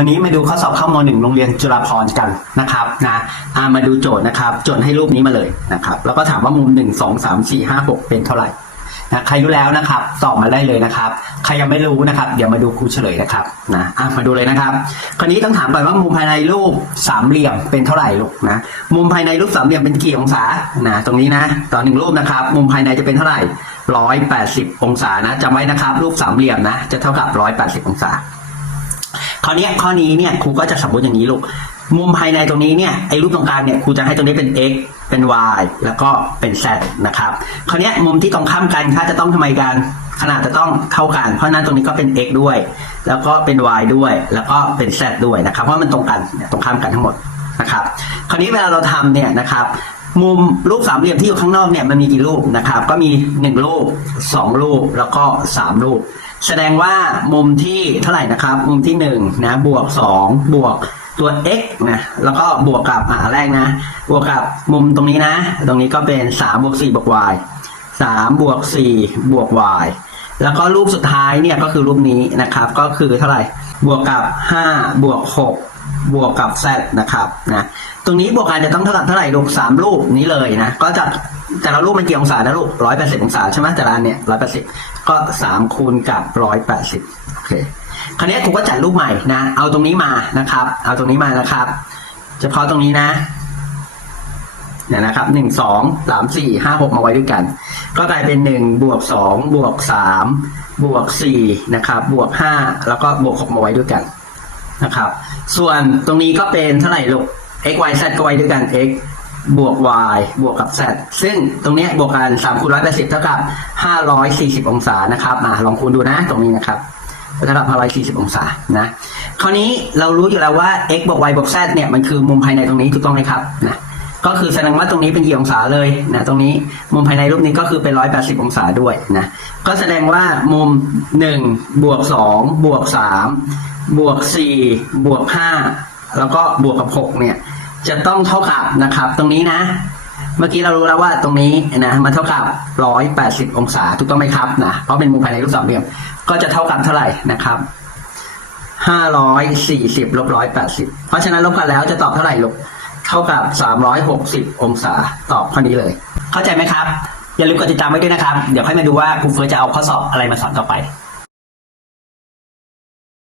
วันนี้มาดูข้อสอบเข้ามหนึ่งโรงเรียนจุฬาภรณ์กันนะครับนะามาดูโจทย์นะครับ โจทย์ให้รูปนี้มาเลยนะครับ แล้วก็ถามว่ามุมหนึ่งสองสามสี่ห้าหกเป็นเท่าไหร่นะใครรู้แล้วนะครับตอบมาได้เลยนะครับ ใครยังไม่รู้นะครับ เดี๋ยวมาดูครูเฉลยนะครับนะะมาดูเลยนะครับ คราวนี้ต้องถามก่อนว่ามุมภายในรูปสามเหลี่ยมเป็นเท่าไหร่ลูกนะ มุมภายในรูปสามเหลี่ยมเป็นกี่องศานะตรงนี้นะต่อหนึ่งรูปนะครับ มุมภายในจะเป็นเท่าไหร่ร้อยแปดสิบองศานะจำไว้นะครับ รูปสามเหลี่ยมนะ จะเท่ากับร้อยแปดสิบองศา ราวนี้ข้อนี้เนี่ยครูก็จะสมมติอย่างนี้ลูก มุมภายในตรงนี้เนี่ยไอ้รูปตรงกลางเนี่ยครูจะให้ตรงนี้เป็น x เป็น y แล้วก็เป็น z นะครับ คราวนี้มุมที่ตรงข้ามกันค่าจะต้องทำไมกันขนาดจะต้องเท่ากัน เพราะนั้นตรงนี้ก็เป็น x ด้วย แล้วก็เป็น y ด้วย แล้วก็เป็น z ด้วยนะครับ เพราะมันตรงกันตรงข้ามกันทั้งหมดนะครับ คราวนี้เวลาเราทำเนี่ยนะครับ มุมรูปสามเหลี่ยมที่อยู่ข้างนอกเนี่ยมันมีกี่รูปนะครับ ก็มีหนึ่งรูปสองรูปแล้วก็สามรูป แสดงว่ามุมที่เท่าไหร่นะครับ มุมที่หนึ่งนะบวกสองบวกตัว x นะแล้วก็บวกกับอ่าแรกนะ บวกกับมุมตรงนี้นะ ตรงนี้ก็เป็นสามบวกสี่บวก y สามบวกสี่บวก y แล้วก็รูปสุดท้ายเนี่ยก็คือรูปนี้นะครับ ก็คือเท่าไหร่บวกกับห้าบวกหก บวกกับ z นะครับนะตรงนี้บวกกันจะต้องเท่ากับเท่าไหร่ลูกสามรูปนี้เลยนะก็จะแต่ละรูปมันกี่องศานะลูกร้อยแปดสิบองศาใช่ไหมแต่ละอันเนี่ยร้อยแปดสิบก็สามคูณกับร้อยแปดสิบโอเคคราวนี้ครูก็จัดรูปใหม่นะ เอาตรงนี้มานะครับ เอาตรงนี้มานะครับ เฉพาะตรงนี้นะเนี่ยนะครับหนึ่งสองสามสี่ห้าหกมาไว้ด้วยกัน ก็กลายเป็นหนึ่งบวกสองบวกสามบวกสี่นะครับ บวกห้าแล้วก็บวกหกมาไว้ด้วยกัน นะครับ ส่วนตรงนี้ก็เป็นเท่าไหร่ลูก x y z ก็ไว้ด้วยกัน x บวก y บวกกับ z ซึ่งตรงนี้บวกกัน3คูณ180 เท่ากับ 540 องศานะครับอะลองคูณดูนะตรงนี้นะครับเท่ากับ540 องศานะ คราวนี้เรารู้อยู่แล้วว่า x บวก y บวก z เนี่ยมันคือมุมภายในตรงนี้ถูกต้องไหมครับนะก็คือแสดงว่าตรงนี้เป็นกี่องศาเลยนะตรงนี้มุมภายในรูปนี้ก็คือเป็น 180 องศาด้วยนะก็แสดงว่ามุม 1 บวก 2 บวก 3 บวก4บวก5แล้วก็บวกกับ6เนี่ย จะต้องเท่ากับนะครับ ตรงนี้นะ เมื่อกี้เรารู้แล้วว่าตรงนี้นะมันเท่ากับ180องศาถูกต้องไหมครับนะเพราะเป็นมุมภายในรูปสามเหลี่ยมก็จะเท่ากับเท่าไหร่นะครับ540ลบ180เพราะฉะนั้นลบกันแล้วจะตอบเท่าไหร่ลูกเท่ากับ360องศาตอบข้อนี้เลย เข้าใจไหมครับ อย่าลืมกดติดตามไว้ด้วยนะครับ เดี๋ยวค่อยมาดูว่าครูเฟิร์สจะเอาข้อสอบอะไรมาสอนต่อไป